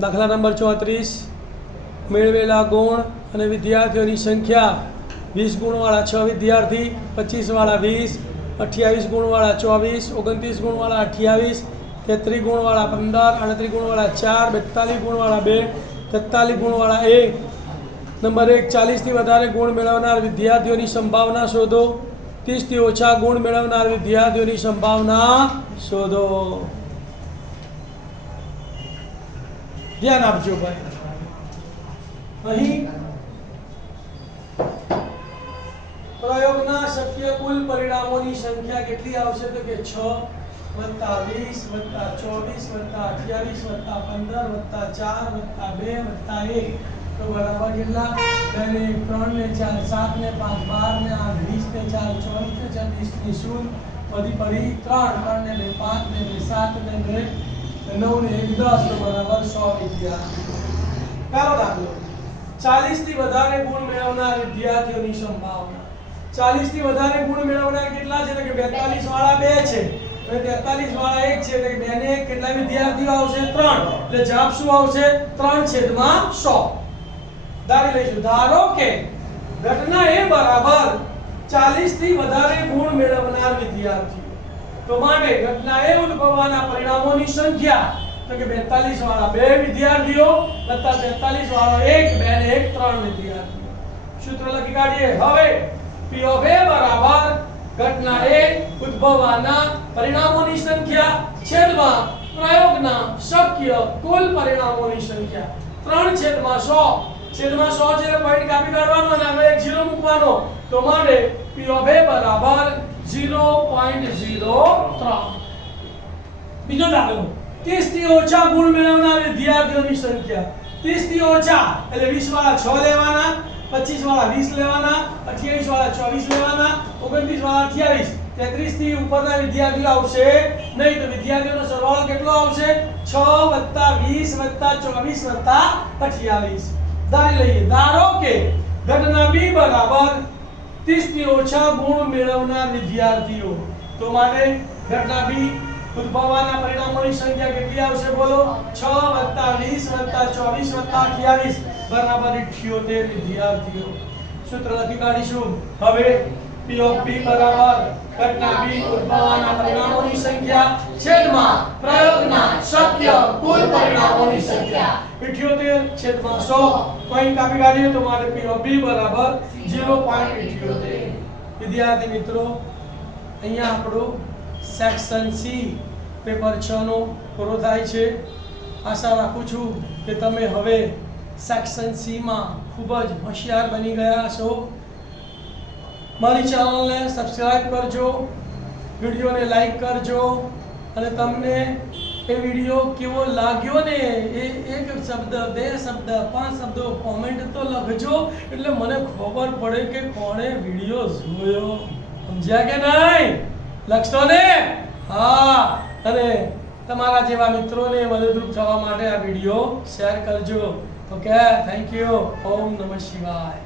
દાખલા નંબર 34 મેળવેલા ગુણ અને વિદ્યાર્થીઓની સંખ્યા 20 ગુણવાળા 6 વિદ્યાર્થી, 25 વાળા 20, 28 ગુણવાળા 24, 29 ગુણવાળા 28, 33 ગુણવાળા 15, 38 ગુણવાળા 4, 42 ગુણવાળા 2, 43 ગુણવાળા 1. નંબર 1, 40થી વધારે ગુણ મેળવનાર વિદ્યાર્થીઓની સંભાવના શોધો. 30થી ઓછા ગુણ મેળવનાર વિદ્યાર્થીઓની સંભાવના શોધો. ધ્યાન આપજો ભાઈ. અહીં પ્રયોગના શક્ય કુલ પરિણામોની સંખ્યા કેટલી આવશે તો કે 6 + 20 + 24 + 28 + 15 + 4 + 2 + 1 તો બરાબર કેટલા? 2 ને 1 3 ને 4 7 ને 5 12 ને 8 20 ને 4 24 ને 4 20 ને 0 બધી પડી 3 3 ને 2 5 ને 2 7 ને 2 9 ને 1 10 તો બરાબર 100 વિદ્યાર્થી. પહેલો દાખલો 40 થી વધારે ગુણ મેળવનાર વિદ્યાર્થીઓની સંભાવના. 40 થી વધારે ગુણ મેળવનાર કેટલા છે? તો કે 42 વાળા 2 છે અને 43 વાળા 1 છે, એટલે કે 2 ને 1 કેટલા વિદ્યાર્થીઓ આવશે? 3. એટલે જવાબ શું આવશે? 3/100. ધારી લઈશું. ધારો કે ઘટના એ બરાબર 40 થી વધારે ગુણ મેળવનાર વિદ્યાર્થીઓ, તો માટે ઘટના એ ઉદ્ભવવાના પરિણામોની સંખ્યા તો કે 42 વાળા 2 વિદ્યાર્થીઓ વત્તા 43 વાળા 1, 2 ને 1 3 વિદ્યાર્થીઓ. સૂત્ર લખી કાઢીએ. હવે P of A બરાબર ઘટના એ ઉદ્ભવવાના પરિણામોની સંખ્યા છેદમાં પ્રયોગના શક્ય કુલ પરિણામોની સંખ્યા 3/100. છેદમાં 100 છે, પોઈન્ટ કાપી કાઢવાનો અને આગળ એક 0 મૂકવાનો. તો માટે P of A બરાબર 0.03. બીજો દાખલો 30 થી ઓછા ગુણ મેળવનાર વિદ્યાર્થીઓની સંખ્યા. 30 થી ઓછા એટલે 20 વાળા 6 લેવાના, 25 વાળા 20 લેવાના, 28 વાળા 24 લેવાના, 29 વાળા 28, 33 થી ઉપરના વિદ્યાર્થીઓ આવશે નહીં. તો વિદ્યાર્થીઓનો સરવાળો કેટલો આવશે? 6 + 20 + 24 + 28. ધારી લઈએ. ધારો કે ઘટના B બરાબર 30 થી ઓછા ગુણ મેળવનાર વિદ્યાર્થીઓ, તો માટે ઘટના B ઉદ્ભવવાના પરિણામોની સંખ્યા કેટલી આવશે? બોલો. 6 + 20 + 24 + 28 બરાબર 78 વિદ્યાર્થીઓ. સૂત્ર લખી કાઢીશું. હવે P of B બરાબર ઘટના B ઉદ્ભવવાના પરિણામોની સંખ્યા છેદમાં પ્રયોગના શક્ય કુલ પરિણામોની સંખ્યા 78/100. પોઈન્ટ કાપી કાઢીએ તો મારે P of B બરાબર 0.78. વિદ્યાર્થી મિત્રો, અહીંયા આપણું સેક્શન C પેપર 6 નો પૂરો થાય છે. આશા રાખું છું કે તમે હવે સેક્શન C માં ખૂબ જ હોશિયાર બની ગયા છો. મારી ચેનલને સબસ્ક્રાઇબ કરજો, વિડીયોને લાઈક કરજો અને તમને એ વિડીયો કેવો લાગ્યો ને એ 1 શબ્દ 2 શબ્દ 5 શબ્દો કોમેન્ટ તો લખજો, એટલે મને ખબર પડે કે કોણે વિડીયો જોયો. સમજ્યા કે નહીં? લખશો ને? હા. અને તમારા જેવા મિત્રોને મદદરૂપ થવા માટે આ વિડીયો શેર કરજો. Okay, thank you. ઓમ નમઃ શિવાય.